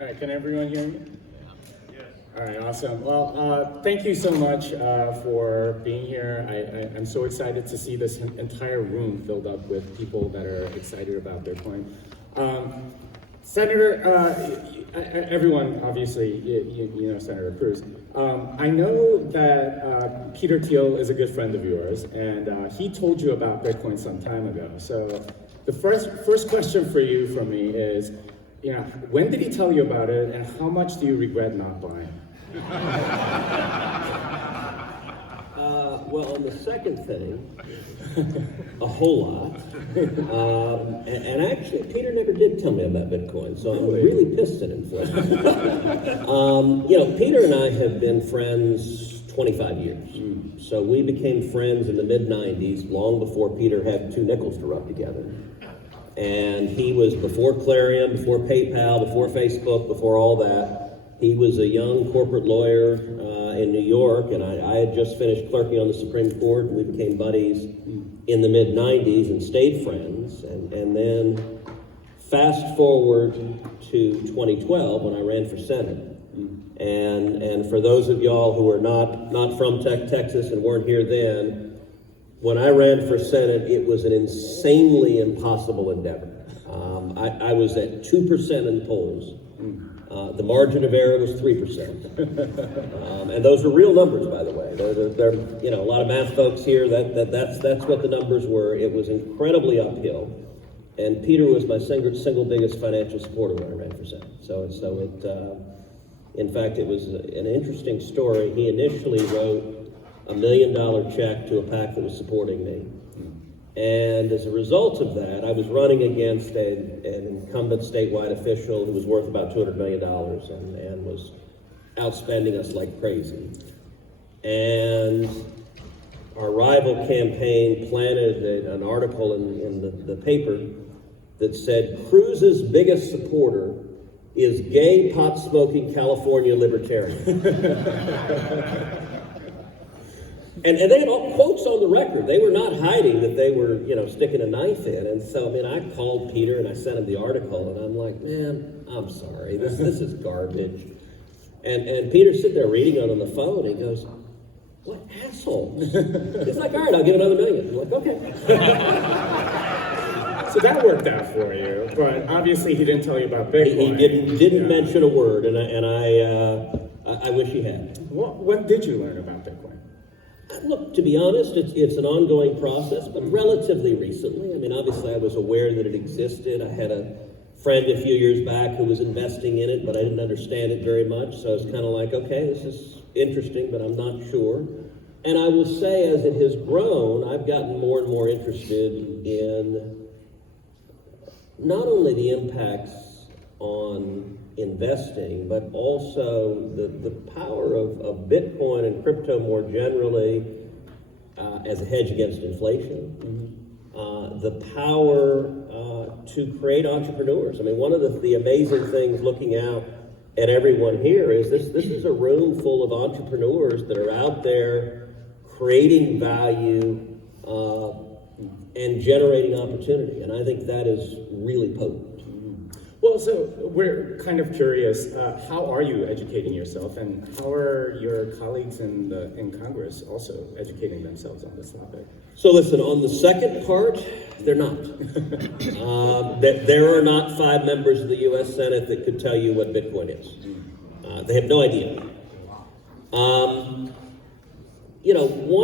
All right, can everyone hear me? Yes. All right, awesome. Well, thank you so much for being here. I'm so excited to see this entire room filled up with people that are excited about Bitcoin. Senator, everyone, obviously, you know Senator Cruz. I know that Peter Thiel is a good friend of yours, and he told you about Bitcoin some time ago. So the first question for you from me is, when did he tell you about it, and how much do you regret not buying? Well, on the second thing, a whole lot. And actually, Peter never did tell me about Bitcoin, so I'm really pissed at him for it. Peter and I have been friends 25 years. So we became friends in the mid-90s, long before Peter had two nickels to rub together. And he was before Clarion, before PayPal, before Facebook, before all that. He was a young corporate lawyer in New York, and I had just finished clerking on the Supreme Court, and we became buddies in the mid-90s and stayed friends. And then fast forward to 2012 when I ran for Senate. And for those of y'all who are not from Texas and weren't here then, when I ran for Senate, it was an insanely impossible endeavor. I was at 2% in the polls. The margin of error was 3%. And those are real numbers, by the way. They're a lot of math folks here, that's what the numbers were. It was incredibly uphill. And Peter was my single biggest financial supporter when I ran for Senate. In fact, it was an interesting story. He initially wrote $1 million check to a PAC that was supporting me. And as a result of that, I was running against an incumbent statewide official who was worth about $200 million and was outspending us like crazy. And our rival campaign planted an article in the paper that said, Cruz's biggest supporter is gay, pot-smoking California libertarian. And they had all quotes on the record. They were not hiding that they were, sticking a knife in. And so, I called Peter and I sent him the article, and I'm like, man, I'm sorry. This is garbage. And Peter's sitting there reading it on the phone, and he goes, what assholes? He's like, all right, I'll give another $1 million. I'm like, okay. So that worked out for you, but obviously he didn't tell you about Bitcoin. He didn't mention a word, and I wish he had. What did you learn about Bitcoin? Look, to be honest, it's an ongoing process, but relatively recently. Obviously I was aware that it existed. I had a friend a few years back who was investing in it, but I didn't understand it very much. So it's kind of like, okay, this is interesting, but I'm not sure. And I will say, as it has grown, I've gotten more and more interested in not only the impacts on investing, but also the power of Bitcoin and crypto more generally as a hedge against inflation. The power to create entrepreneurs. One of the amazing things looking out at everyone here is this is a room full of entrepreneurs that are out there creating value and generating opportunity. And I think that is really potent. Well, so we're kind of curious, how are you educating yourself, and how are your colleagues in Congress also educating themselves on this topic? So listen, on the second part, they're not. There are not 5 members of the U.S. Senate that could tell you what Bitcoin is. They have no idea. One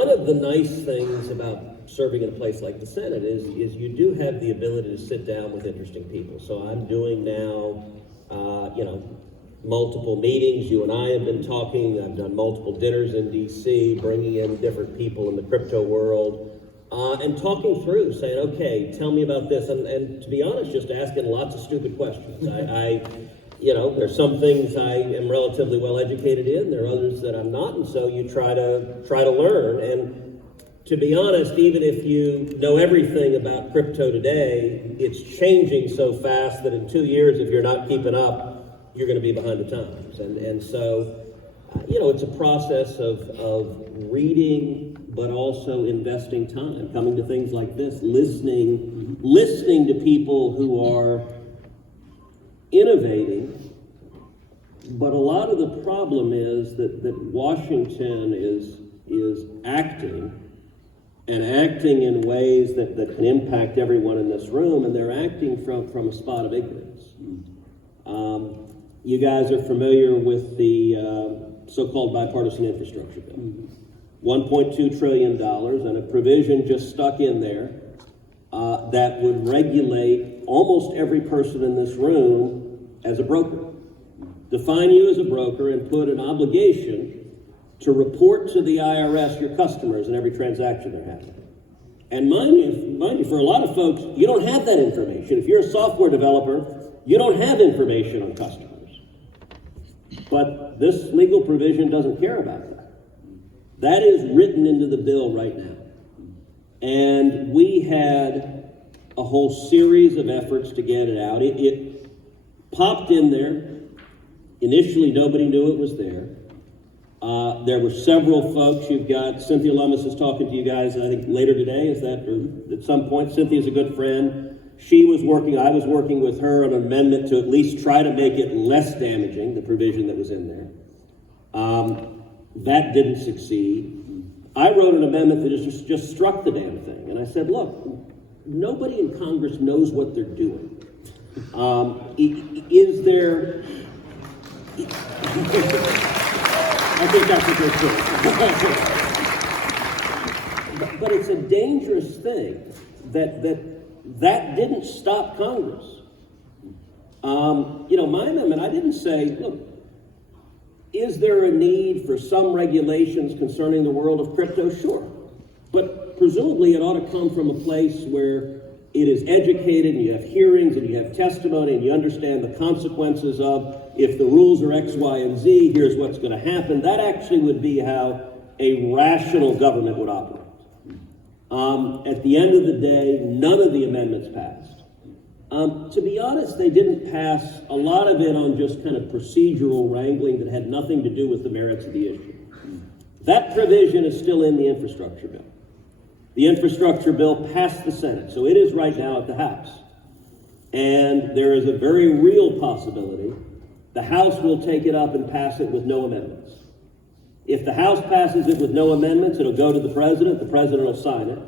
of the nice things about serving in a place like the Senate is you do have the ability to sit down with interesting people. So I'm doing now, multiple meetings. You and I have been talking. I've done multiple dinners in D.C., bringing in different people in the crypto world, and talking through, saying, okay, tell me about this. And to be honest, just asking lots of stupid questions. There's some things I am relatively well educated in. There are others that I'm not. And so you try to learn. And to be honest, even if you know everything about crypto today, it's changing so fast that in 2 years, if you're not keeping up, you're going to be behind the times. And so, it's a process of reading, but also investing time, coming to things like this, listening to people who are innovating But a lot of the problem is that Washington is acting in ways that can impact everyone in this room, and they're acting from a spot of ignorance. You guys are familiar with the so-called bipartisan infrastructure bill. $1.2 trillion, and a provision just stuck in there that would regulate almost every person in this room as a broker. Define you as a broker and put an obligation to report to the IRS your customers in every transaction they're having. And mind you, for a lot of folks, you don't have that information. If you're a software developer, you don't have information on customers. But this legal provision doesn't care about that. That is written into the bill right now. And we had a whole series of efforts to get it out. It popped in there. Initially, nobody knew it was there. There were several folks. You've got Cynthia Lummis is talking to you guys, I think, later today. Is that, or at some point? Cynthia's a good friend. I was working with her on an amendment to at least try to make it less damaging, the provision that was in there. That didn't succeed. I wrote an amendment that just struck the damn thing. And I said, look, nobody in Congress knows what they're doing. Is there... I think that's a good thing. But it's a dangerous thing that didn't stop Congress. My amendment, I didn't say, look, is there a need for some regulations concerning the world of crypto? Sure. But presumably it ought to come from a place where it is educated and you have hearings and you have testimony and you understand the consequences of if the rules are X, Y, and Z, here's what's going to happen. That actually would be how a rational government would operate. At the end of the day, none of the amendments passed. To be honest, they didn't pass a lot of it on just kind of procedural wrangling that had nothing to do with the merits of the issue. That provision is still in the infrastructure bill. The infrastructure bill passed the Senate, so it is right now at the House. And there is a very real possibility the House will take it up and pass it with no amendments. If the House passes it with no amendments, it'll go to the President will sign it,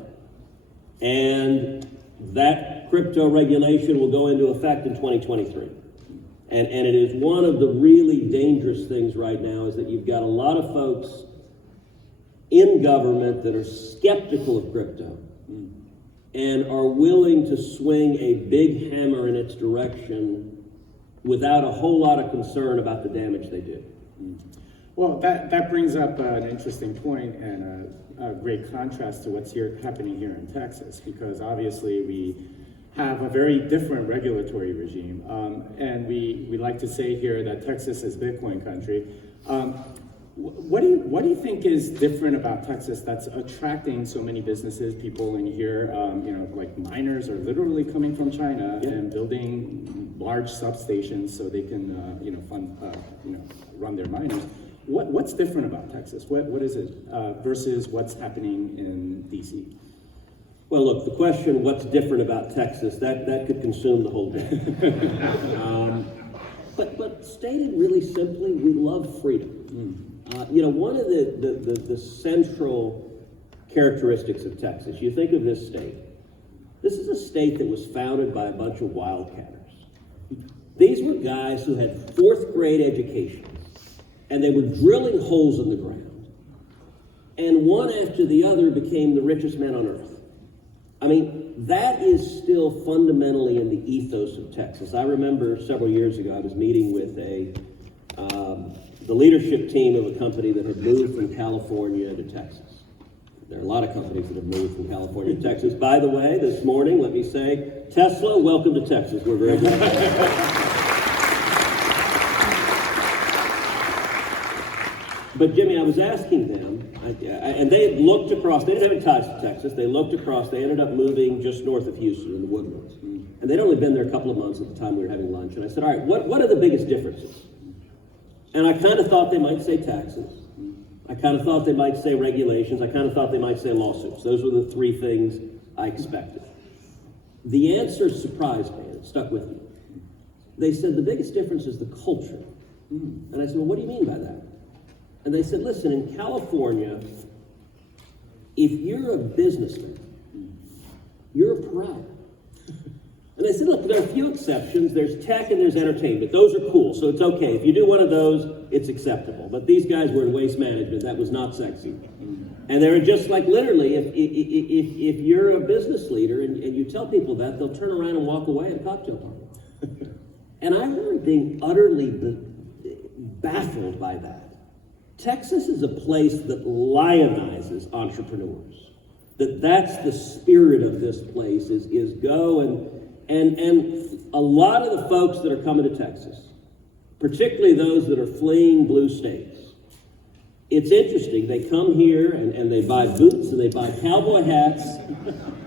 and that crypto regulation will go into effect in 2023. And it is one of the really dangerous things right now is that you've got a lot of folks in government that are skeptical of crypto and are willing to swing a big hammer in its direction without a whole lot of concern about the damage they do. Well, that brings up an interesting point and a great contrast to what's happening here in Texas, because obviously we have a very different regulatory regime, and we like to say here that Texas is Bitcoin country. What do you think is different about Texas that's attracting so many businesses, people in here? Like miners are literally coming from China and building large substations so they can, run their miners. What's different about Texas? What is it versus what's happening in DC? Well, look, the question, what's different about Texas, that could consume the whole day. But stated really simply, we love freedom. One of the central characteristics of Texas, you think of this state. This is a state that was founded by a bunch of wildcatters. These were guys who had fourth grade education, and they were drilling holes in the ground. And one after the other became the richest men on earth. I mean, that is still fundamentally in the ethos of Texas. I remember several years ago, I was meeting with the leadership team of a company that had moved from California to Texas. There are a lot of companies that have moved from California to Texas. By the way, this morning, let me say, Tesla, welcome to Texas. We're very glad. But Jimmy, I was asking them, and they had looked across, they didn't have any ties to Texas, they looked across, they ended up moving just north of Houston in the Woodlands. And they'd only been there a couple of months at the time we were having lunch. And I said, all right, what are the biggest differences? And I kind of thought they might say taxes. I kind of thought they might say regulations. I kind of thought they might say lawsuits. Those were the three things I expected. The answer surprised me, and it stuck with me. They said the biggest difference is the culture. And I said, well, what do you mean by that? And they said, listen, in California, if you're a businessman, you're a pariah. And I said, look, there are a few exceptions. There's tech and there's entertainment. Those are cool, so it's okay. If you do one of those, it's acceptable. But these guys were in waste management. That was not sexy. And they were just like, literally, if you're a business leader and you tell people that, they'll turn around and walk away at a cocktail party. And I remember being utterly baffled by that. Texas is a place that lionizes entrepreneurs. That's the spirit of this place, is go and a lot of the folks that are coming to Texas, particularly those that are fleeing blue states, it's interesting. They come here and they buy boots and they buy cowboy hats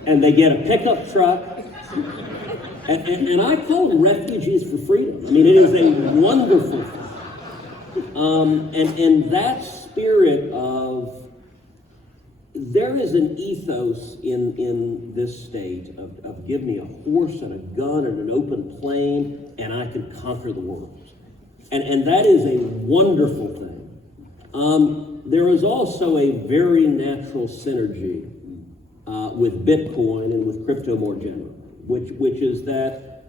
and they get a pickup truck. And I call them refugees for freedom. I mean, it is a wonderful thing. And that spirit of, there is an ethos in this state of give me a horse and a gun and an open plain and I can conquer the world. And that is a wonderful thing. There is also a very natural synergy with Bitcoin and with crypto more generally, which is that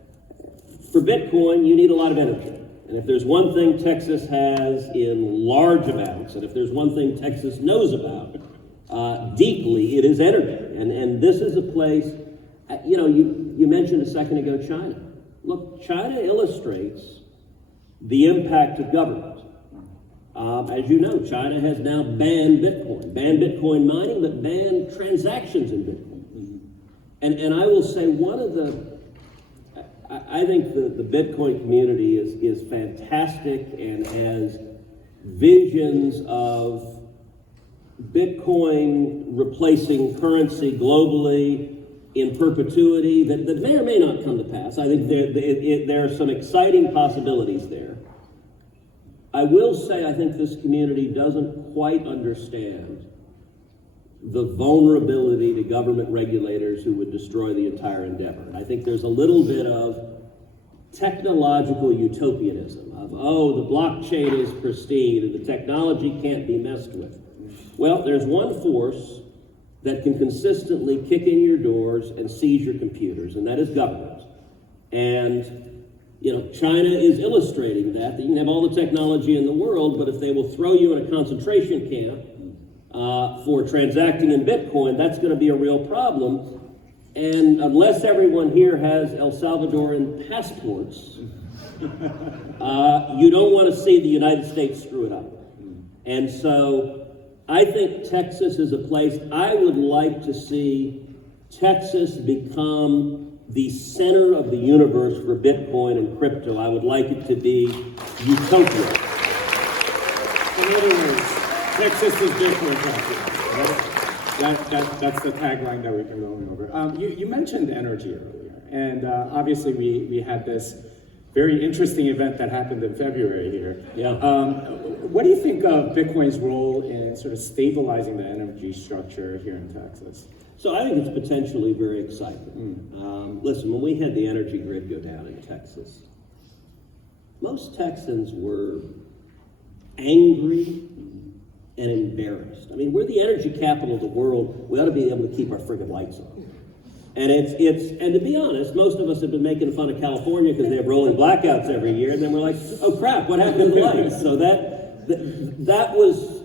for Bitcoin, you need a lot of energy. And if there's one thing Texas has in large amounts, and if there's one thing Texas knows about deeply, it is energy. And this is a place, you mentioned a second ago China. Look, China illustrates the impact of government. As you know, China has now banned Bitcoin mining, but banned transactions in Bitcoin. And I will say I think the Bitcoin community is fantastic and has visions of Bitcoin replacing currency globally in perpetuity that may or may not come to pass. I think there are some exciting possibilities there. I will say I think this community doesn't quite understand the vulnerability to government regulators who would destroy the entire endeavor. I think there's a little bit of technological utopianism of, the blockchain is pristine and the technology can't be messed with. Well, there's one force that can consistently kick in your doors and seize your computers, and that is government. And China is illustrating that you can have all the technology in the world, but if they will throw you in a concentration camp for transacting in Bitcoin, that's going to be a real problem. And unless everyone here has El Salvadoran passports, you don't want to see the United States screw it up. And so I think Texas is a place I would like to see Texas become the center of the universe for Bitcoin and crypto. I would like it to be utopia. In other words, Texas is Bitcoin country. That's the tagline that we've been going over. You mentioned energy earlier, and obviously we had this very interesting event that happened in February here. Yeah. What do you think of Bitcoin's role in sort of stabilizing the energy structure here in Texas? So I think it's potentially very exciting. Listen, when we had the energy grid go down in Texas, most Texans were angry and embarrassed. I mean, we're the energy capital of the world. We ought to be able to keep our friggin' lights on. And and to be honest, most of us have been making fun of California because they have rolling blackouts every year, and then we're like, oh crap, what happened to the lights? So that was,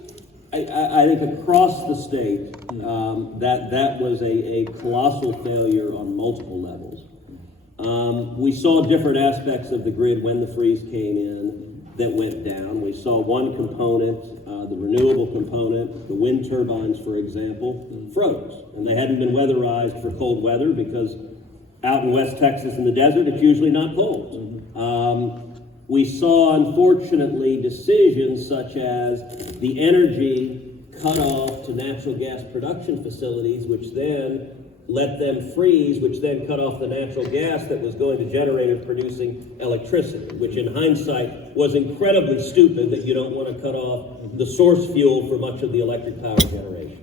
I think, across the state, that was a colossal failure on multiple levels. We saw different aspects of the grid when the freeze came in that went down. We saw one component, the renewable component, the wind turbines, for example, froze. And they hadn't been weatherized for cold weather because out in West Texas in the desert, it's usually not cold. We saw, unfortunately, decisions such as the energy cut off to natural gas production facilities, which then let them freeze, which then cut off the natural gas that was going to generators producing electricity, which in hindsight was incredibly stupid that you don't want to cut off the source fuel for much of the electric power generation.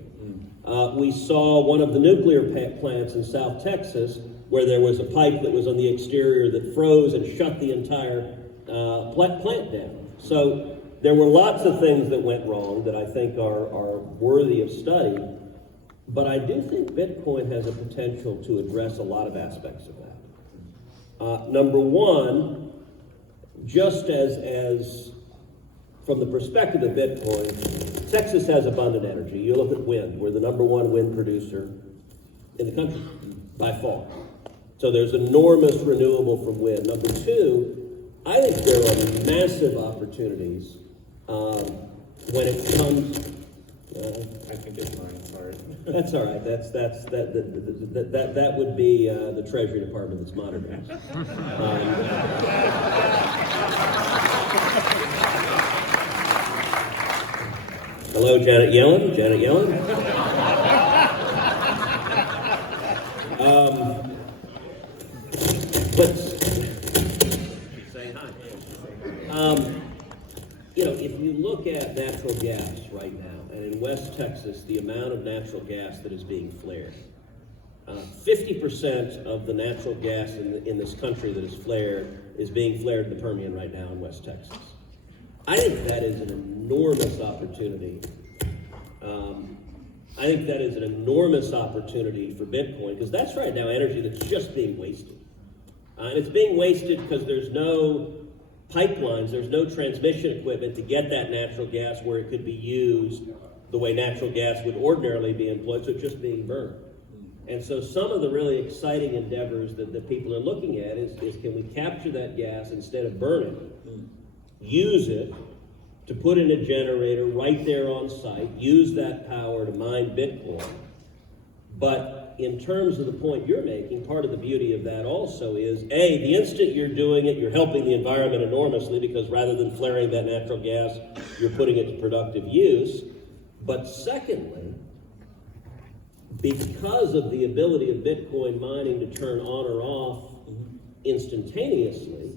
We saw one of the nuclear plants in South Texas where there was a pipe that was on the exterior that froze and shut the entire plant down. So there were lots of things that went wrong that I think are worthy of study, but I do think Bitcoin has a potential to address a lot of aspects of that. Number one, just as from the perspective of Bitcoin, Texas has abundant energy. You look at wind, we're the number one wind producer in the country by far. So there's enormous renewable from wind. Number two, I think there are massive opportunities when it comes. I think it's mine. Sorry. That's all right. That would be the Treasury Department that's monitoring. Hello, Janet Yellen. Janet Yellen. But saying hi. If you look at natural gas right now, and in West Texas, the amount of natural gas that is being flared, 50% of the natural gas in this country that is flared is being flared in the Permian right now in West Texas. I think that is an enormous opportunity. I think that is an enormous opportunity for Bitcoin, because that's right now energy that's just being wasted. And it's being wasted because there's no pipelines, there's no transmission equipment to get that natural gas where it could be used the way natural gas would ordinarily be employed, so it's just being burned. And so some of the really exciting endeavors that people are looking at is can we capture that gas instead of burning it, use it to put in a generator right there on site, use that power to mine Bitcoin. But in terms of the point you're making, part of the beauty of that also is, A, the instant you're doing it, you're helping the environment enormously, because rather than flaring that natural gas, you're putting it to productive use. But secondly, because of the ability of Bitcoin mining to turn on or off instantaneously,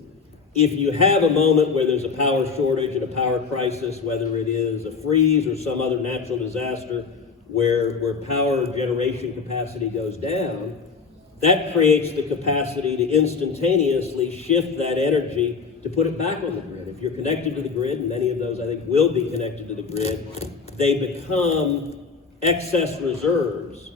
if you have a moment where there's a power shortage and a power crisis, whether it is a freeze or some other natural disaster where power generation capacity goes down, that creates the capacity to instantaneously shift that energy to put it back on the grid. If you're connected to the grid, and many of those I think will be connected to the grid, they become excess reserves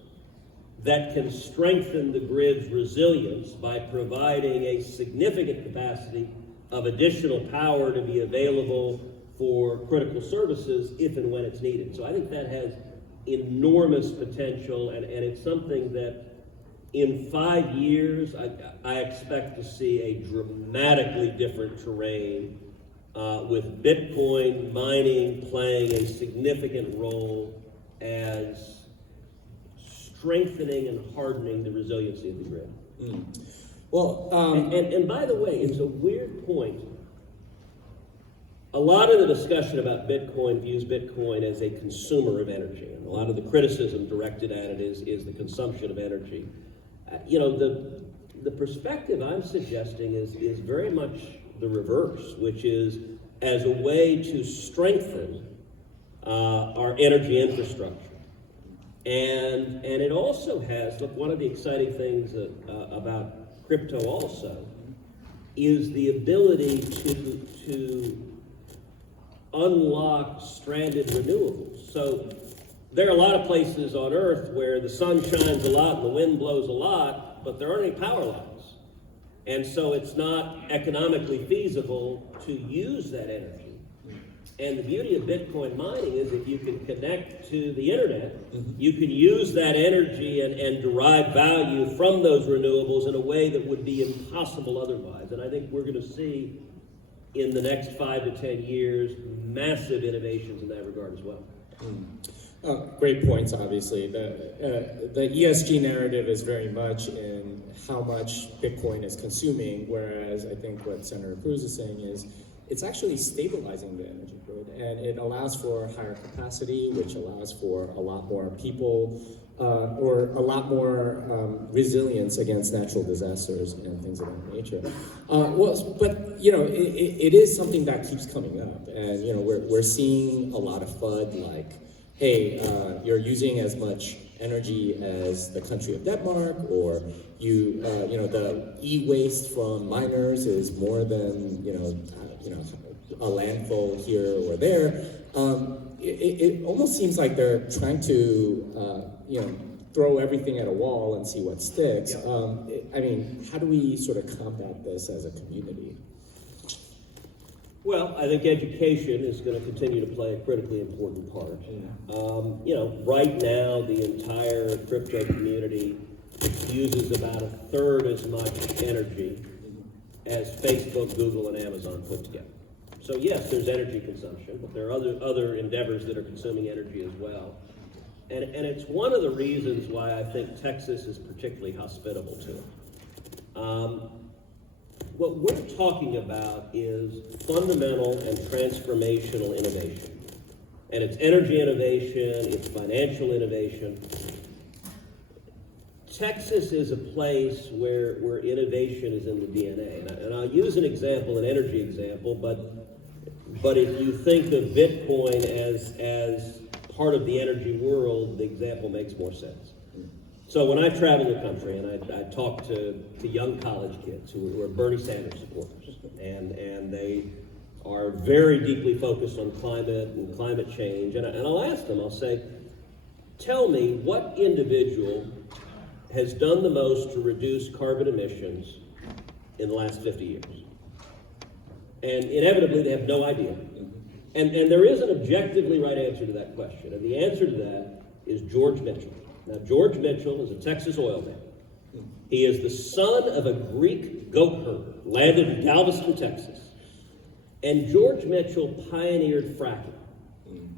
that can strengthen the grid's resilience by providing a significant capacity of additional power to be available for critical services if and when it's needed. So I think that has enormous potential, and it's something that in 5 years I expect to see a dramatically different terrain with Bitcoin mining playing a significant role as strengthening and hardening the resiliency of the grid. Well, and by the way, it's a weird point. A lot of the discussion about Bitcoin views Bitcoin as a consumer of energy, and a lot of the criticism directed at it is the consumption of energy. The perspective I'm suggesting is very much the reverse, which is as a way to strengthen our energy infrastructure. And it also has, look, one of the exciting things about crypto also is the ability to unlock stranded renewables. So there are a lot of places on Earth where the sun shines a lot and the wind blows a lot, but there aren't any power lines. And so it's not economically feasible to use that energy. And the beauty of Bitcoin mining is if you can connect to the internet, you can use that energy and derive value from those renewables in a way that would be impossible otherwise. And I think we're going to see in the next 5 to 10 years massive innovations in that regard as well. Great points, obviously. The ESG narrative is very much in how much Bitcoin is consuming, whereas I think what Senator Cruz is saying is it's actually stabilizing the energy grid, and it allows for higher capacity, which allows for a lot more people, or a lot more resilience against natural disasters and things of that nature. But it is something that keeps coming up, and we're seeing a lot of FUD like, hey, you're using as much energy as the country of Denmark, or the e-waste from miners is more than a landfill here or there. It almost seems like they're trying to throw everything at a wall and see what sticks. How do we sort of combat this as a community? Well, I think education is going to continue to play a critically important part. Right now, the entire crypto community uses about a third as much energy as Facebook, Google, and Amazon put together. So yes, there's energy consumption, but there are other endeavors that are consuming energy as well. And it's one of the reasons why I think Texas is particularly hospitable to it. What we're talking about is fundamental and transformational innovation. And it's energy innovation, it's financial innovation. Texas is a place where innovation is in the DNA. And I'll use an example, an energy example, but if you think of Bitcoin as part of the energy world, the example makes more sense. So when I travel the country and I talk to young college kids who are Bernie Sanders supporters, and they are very deeply focused on climate and climate change, and I'll ask them, I'll say, tell me what individual has done the most to reduce carbon emissions in the last 50 years? And inevitably they have no idea. And there is an objectively right answer to that question, and the answer to that is George Mitchell. Now, George Mitchell is a Texas oil man. He is the son of a Greek goat herder, landed in Galveston, Texas. And George Mitchell pioneered fracking.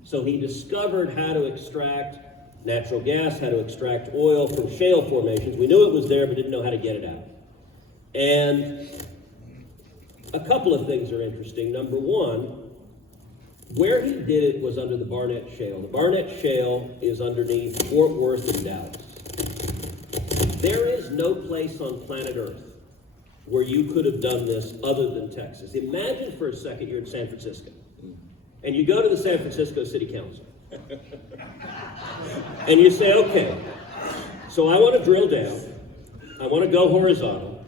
So he discovered how to extract natural gas, how to extract oil from shale formations. We knew it was there, but didn't know how to get it out. And a couple of things are interesting. Number one, where he did it was under the Barnett Shale. The Barnett Shale is underneath Fort Worth and Dallas. There is no place on planet Earth where you could have done this other than Texas. Imagine for a second you're in San Francisco, and you go to the San Francisco City Council, and you say, okay, so I want to drill down, I want to go horizontal,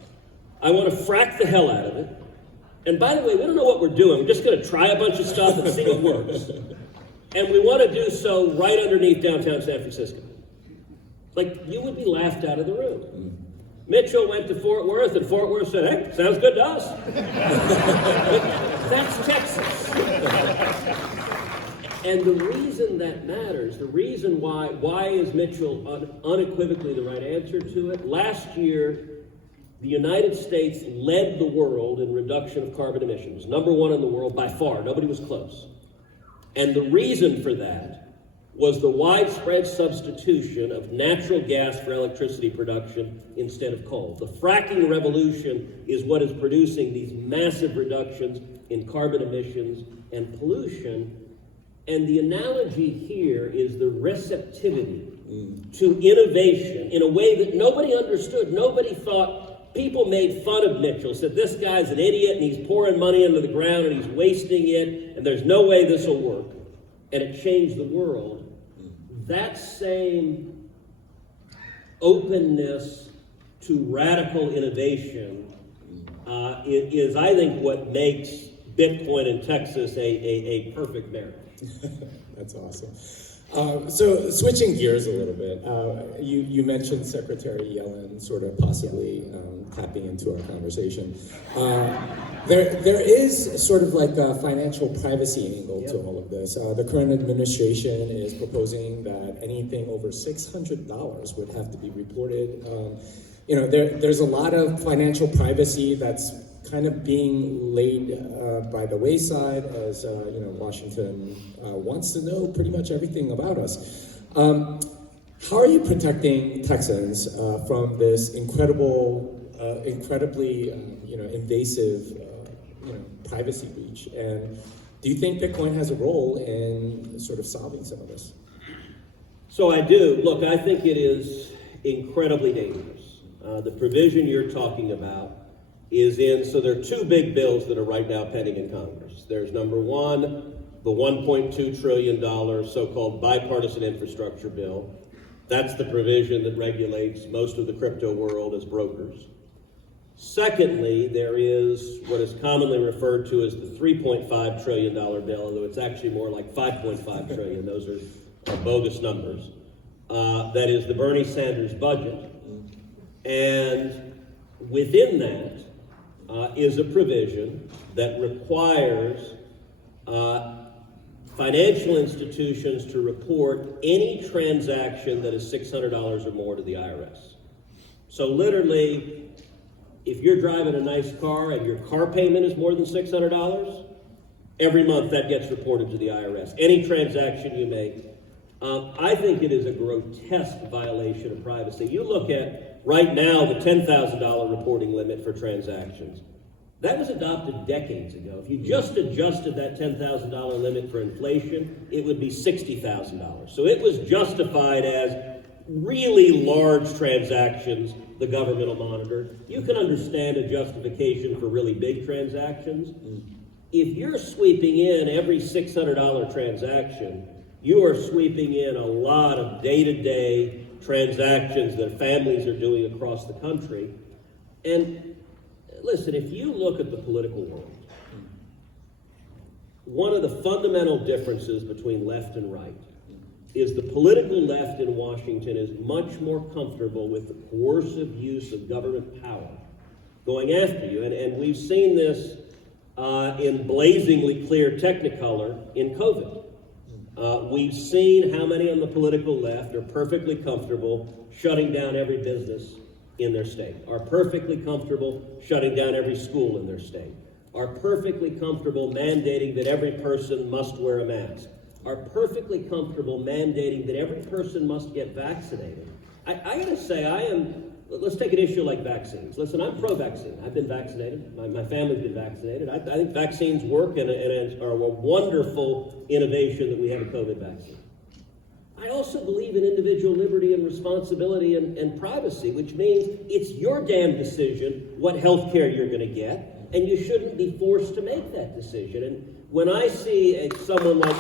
I want to frack the hell out of it, and by the way, we don't know what we're doing. We're just going to try a bunch of stuff and see what works. And we want to do so right underneath downtown San Francisco. Like, you would be laughed out of the room. Mitchell went to Fort Worth, and Fort Worth said, hey, sounds good to us. That's Texas. And the reason that matters, the reason why is Mitchell unequivocally the right answer to it? Last year, the United States led the world in reduction of carbon emissions. Number one in the world by far. Nobody was close. And the reason for that was the widespread substitution of natural gas for electricity production instead of coal. The fracking revolution is what is producing these massive reductions in carbon emissions and pollution. And the analogy here is the receptivity to innovation in a way that nobody understood. Nobody thought. People made fun of Mitchell, said this guy's an idiot and he's pouring money into the ground and he's wasting it and there's no way this will work. And it changed the world. That same openness to radical innovation is, I think, what makes Bitcoin in Texas a perfect marriage. That's awesome. So switching gears a little bit, you mentioned Secretary Yellen sort of possibly tapping into our conversation. There is sort of like a financial privacy angle to all of this. The current administration is proposing that anything over $600 would have to be reported. There's a lot of financial privacy that's kind of being laid by the wayside as Washington wants to know pretty much everything about us. How are you protecting Texans from this incredibly invasive privacy breach? And do you think Bitcoin has a role in sort of solving some of this? So I do. Look, I think it is incredibly dangerous. The provision you're talking about is in, so there are two big bills that are right now pending in Congress. There's number one, the $1.2 trillion so-called bipartisan infrastructure bill, That's the provision that regulates most of the crypto world as brokers. Secondly, there is what is commonly referred to as the $3.5 trillion bill, although it's actually more like $5.5 trillion. Those are bogus numbers. That is the Bernie Sanders budget. And within that is a provision that requires financial institutions to report any transaction that is $600 or more to the IRS. So literally, if you're driving a nice car and your car payment is more than $600, every month that gets reported to the IRS. Any transaction you make. I think it is a grotesque violation of privacy. You look at, right now, the $10,000 reporting limit for transactions. That was adopted decades ago. If you just adjusted that $10,000 limit for inflation, it would be $60,000. So it was justified as really large transactions the government will monitor. You can understand a justification for really big transactions. If you're sweeping in every $600 transaction, you are sweeping in a lot of day-to-day transactions that families are doing across the country. And listen, if you look at the political world, one of the fundamental differences between left and right is the political left in Washington is much more comfortable with the coercive use of government power going after you. And we've seen this in blazingly clear technicolor in COVID. We've seen how many on the political left are perfectly comfortable shutting down every business in their state, are perfectly comfortable shutting down every school in their state, are perfectly comfortable mandating that every person must wear a mask, are perfectly comfortable mandating that every person must get vaccinated. I gotta say, let's take an issue like vaccines. Listen, I'm pro-vaccine. I've been vaccinated. My family's been vaccinated. I think vaccines work and are a wonderful innovation that we have a COVID vaccine. I also believe in individual liberty and responsibility and privacy, which means it's your damn decision what health care you're gonna get, and you shouldn't be forced to make that decision. And when I see someone like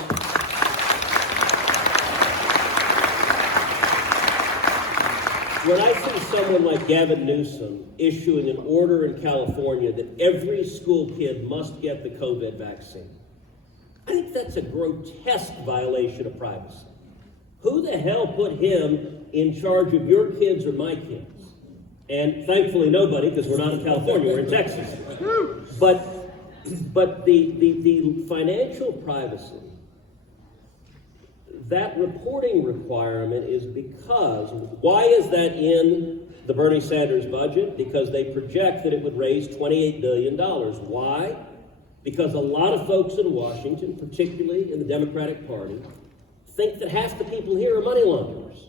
When I see someone like Gavin Newsom issuing an order in California that every school kid must get the COVID vaccine, I think that's a grotesque violation of privacy. Who the hell put him in charge of your kids or my kids? And thankfully nobody, because we're not in California, we're in Texas. But the financial privacy, that reporting requirement is because, why is that in the Bernie Sanders budget? Because they project that it would raise $28 billion. Why? Because a lot of folks in Washington, particularly in the Democratic Party, think that half the people here are money launderers.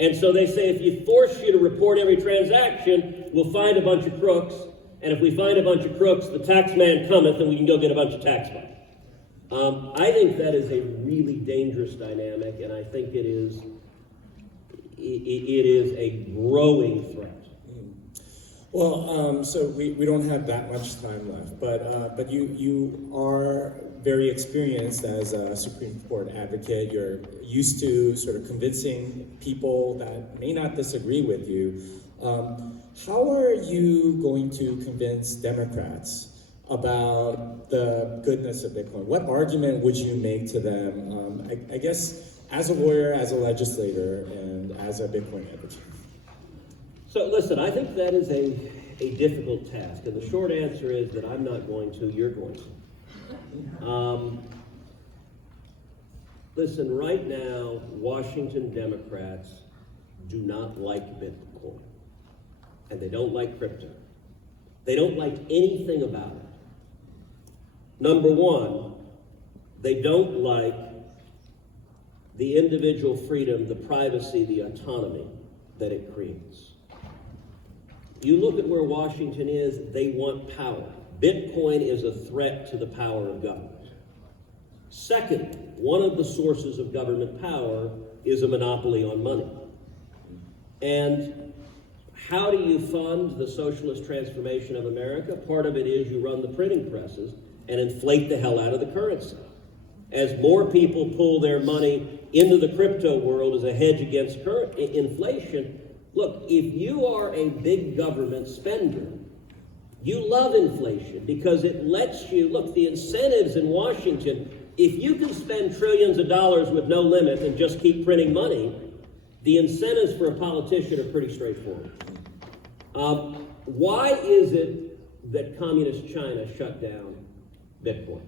And so they say, if you force you to report every transaction, we'll find a bunch of crooks, and if we find a bunch of crooks, the tax man cometh, and we can go get a bunch of tax money. I think that is a really dangerous dynamic, and I think it is a growing threat. Well, so we don't have that much time left, but you are very experienced as a Supreme Court advocate. You're used to sort of convincing people that may not disagree with you. How are you going to convince Democrats about the goodness of Bitcoin? What argument would you make to them? I guess as a lawyer, as a legislator, and as a Bitcoin advocate. So listen, I think that is a difficult task, and the short answer is that I'm not going to, you're going to. Listen, right now, Washington Democrats do not like Bitcoin, and they don't like crypto. They don't like anything about it. Number one, they don't like the individual freedom, the privacy, the autonomy that it creates. You look at where Washington is, they want power. Bitcoin is a threat to the power of government. Second, one of the sources of government power is a monopoly on money. And how do you fund the socialist transformation of America? Part of it is you run the printing presses and inflate the hell out of the currency. as more people pull their money into the crypto world as a hedge against current inflation. Look, if you are a big government spender, you love inflation because it lets you, look, the incentives in Washington, if you can spend trillions of dollars with no limit and just keep printing money, the incentives for a politician are pretty straightforward. Why is it that communist China shut down Bitcoin?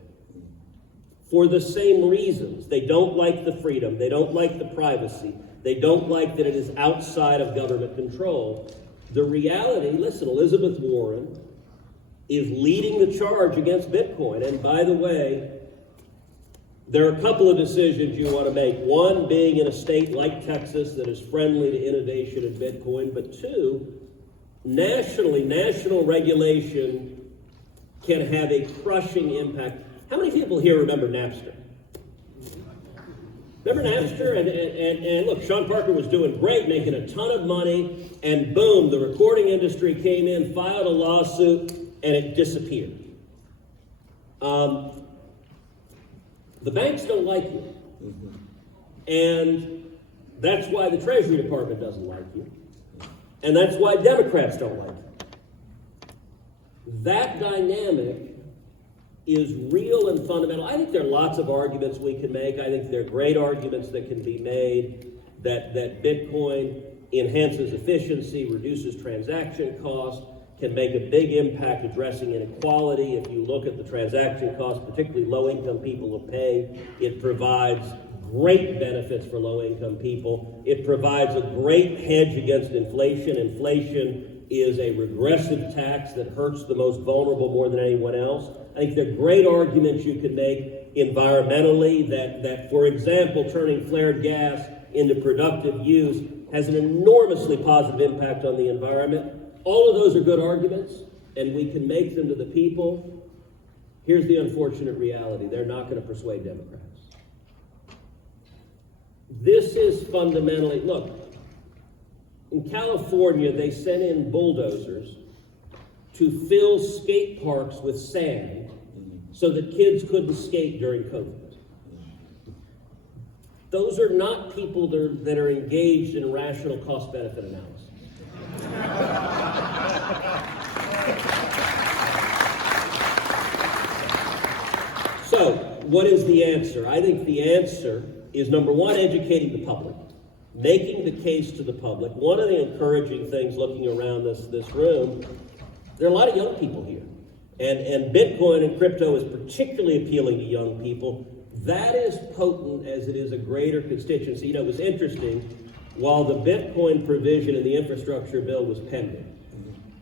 For the same reasons. They don't like the freedom, they don't like the privacy, they don't like that it is outside of government control. The reality, listen, Elizabeth Warren is leading the charge against Bitcoin. And by the way, there are a couple of decisions you want to make. One, being in a state like Texas that is friendly to innovation in Bitcoin. But two, nationally, national regulation can have a crushing impact. How many people here remember Napster? Remember Napster? And look, Sean Parker was doing great, making a ton of money, and boom, the recording industry came in, filed a lawsuit, and it disappeared. The banks don't like you. And that's why the Treasury Department doesn't like you. And that's why Democrats don't like you. That dynamic is real and fundamental. I think there are lots of arguments we can make. I think there are great arguments that can be made that Bitcoin enhances efficiency, reduces transaction costs, can make a big impact addressing inequality. If you look at the transaction costs, particularly low-income people will pay, it provides great benefits for low-income people. It provides a great hedge against inflation. Inflation is a regressive tax that hurts the most vulnerable more than anyone else. I think there are great arguments you can make environmentally that, for example, turning flared gas into productive use has an enormously positive impact on the environment. All of those are good arguments, and we can make them to the people. Here's the unfortunate reality. They're not going to persuade Democrats. This is fundamentally, look, in California, they sent in bulldozers to fill skate parks with sand so that kids couldn't skate during COVID. Those are not people that are engaged in rational cost-benefit analysis. So, what is the answer? I think the answer is, number one, educating the public, making the case to the public. One of the encouraging things looking around this room, there are a lot of young people here. And Bitcoin and crypto is particularly appealing to young people. That is potent as it is a greater constituency. You know, it was interesting, while the Bitcoin provision in the infrastructure bill was pending,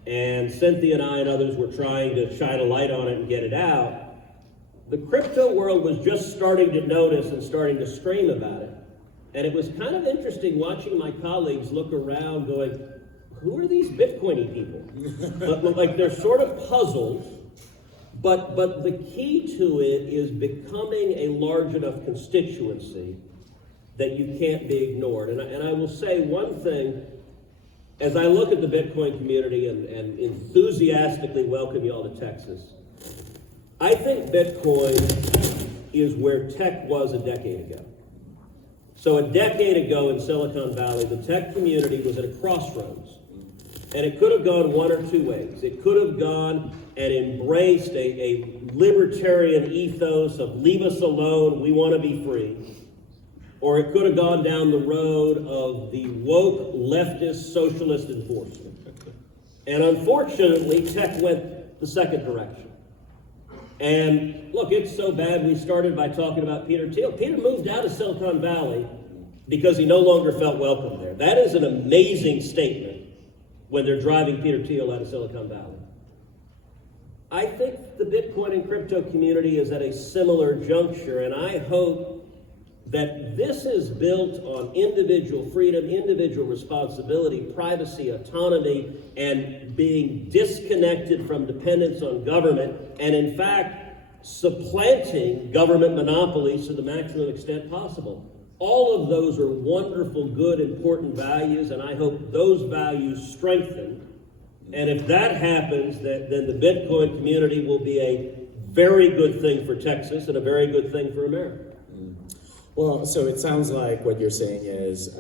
and Cynthia and I and others were trying to shine a light on it and get it out, the crypto world was just starting to notice and starting to scream about it. And it was kind of interesting watching my colleagues look around going, who are these Bitcoin-y people? but like they're sort of puzzled, but the key to it is becoming a large enough constituency that you can't be ignored. And I will say one thing, as I look at the Bitcoin community and enthusiastically welcome you all to Texas, I think Bitcoin is where tech was a decade ago. So a decade ago in Silicon Valley, the tech community was at a crossroads. And it could have gone one or two ways. It could have gone and embraced a libertarian ethos of leave us alone, we want to be free. Or it could have gone down the road of the woke leftist socialist enforcement. And unfortunately, tech went the second direction. And look, it's so bad we started by talking about Peter Thiel. Peter moved out of Silicon Valley because he no longer felt welcome there. That is an amazing statement when they're driving Peter Thiel out of Silicon Valley. I think the Bitcoin and crypto community is at a similar juncture, and I hope that this is built on individual freedom, individual responsibility, privacy, autonomy, and being disconnected from dependence on government, and in fact, supplanting government monopolies to the maximum extent possible. All of those are wonderful, good, important values, and I hope those values strengthen. And if that happens, then the Bitcoin community will be a very good thing for Texas and a very good thing for America. Well, so it sounds like what you're saying is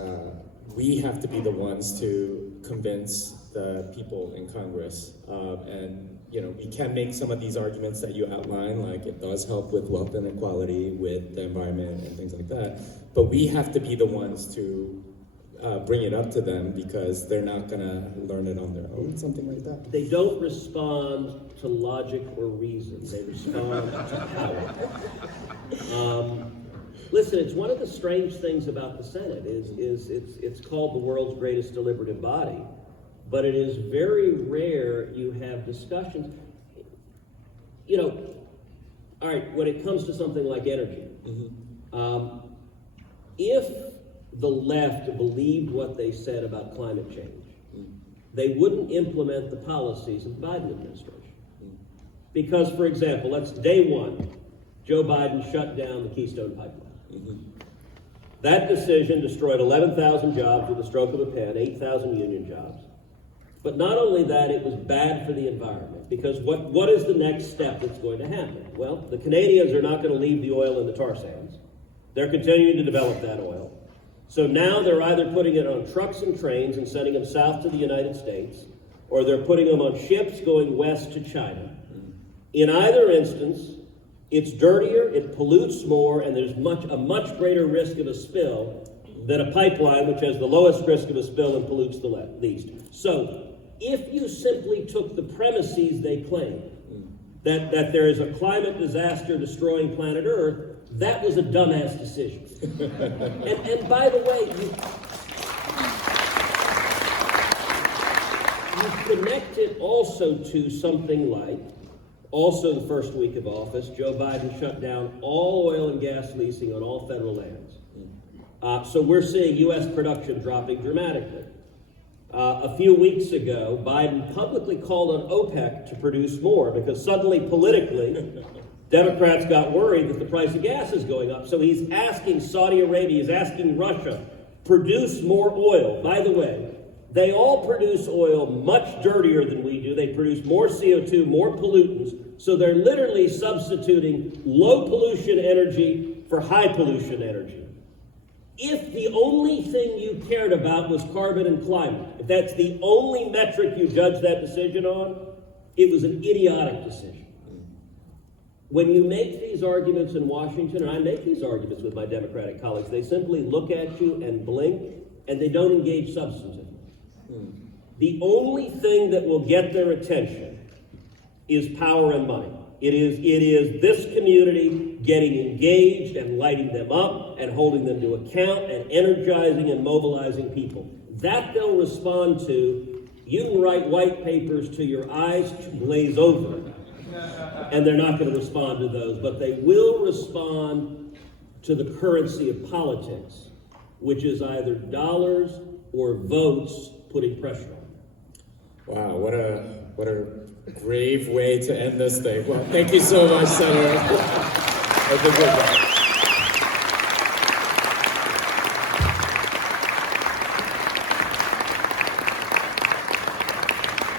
we have to be the ones to convince the people in Congress, and we can make some of these arguments that you outline, like it does help with wealth inequality, with the environment and things like that, but we have to be the ones to bring it up to them because they're not gonna learn it on their own, something like that. They don't respond to logic or reason. They respond to power. Listen, it's one of the strange things about the Senate is it's called the world's greatest deliberative body, but it is very rare you have discussions. All right, when it comes to something like energy, if the left believed what they said about climate change, they wouldn't implement the policies of the Biden administration. Because, for example, let's day one, Joe Biden shut down the Keystone Pipeline. That decision destroyed 11,000 jobs with the stroke of a pen, 8,000 union jobs. But not only that, it was bad for the environment, because what is the next step that's going to happen? Well, the Canadians are not going to leave the oil in the tar sands. They're continuing to develop that oil. So now they're either putting it on trucks and trains and sending them south to the United States, or they're putting them on ships going west to China. In either instance, it's dirtier, it pollutes more, and there's a much greater risk of a spill than a pipeline, which has the lowest risk of a spill and pollutes the least. So, if you simply took the premises they claim, that there is a climate disaster destroying planet Earth, that was a dumbass decision. and by the way, you connect it also to something like, also the first week of office, Joe Biden shut down all oil and gas leasing on all federal lands. So we're seeing U.S. production dropping dramatically. A few weeks ago, Biden publicly called on OPEC to produce more because suddenly, politically, Democrats got worried that the price of gas is going up. So he's asking Saudi Arabia, he's asking Russia, produce more oil. By the way, they all produce oil much dirtier than we do. They produce more CO2, more pollutants. So they're literally substituting low pollution energy for high pollution energy. If the only thing you cared about was carbon and climate, if that's the only metric you judged that decision on, it was an idiotic decision. When you make these arguments in Washington, and I make these arguments with my Democratic colleagues, they simply look at you and blink, and they don't engage substantively. The only thing that will get their attention is power and money. It is this community getting engaged and lighting them up and holding them to account and energizing and mobilizing people. That they'll respond to. You can write white papers to your eyes glaze over, and they're not going to respond to those, but they will respond to the currency of politics, which is either dollars or votes putting pressure on. Wow, what a grave way to end this thing. Well, thank you so much, Senator. Have a good one.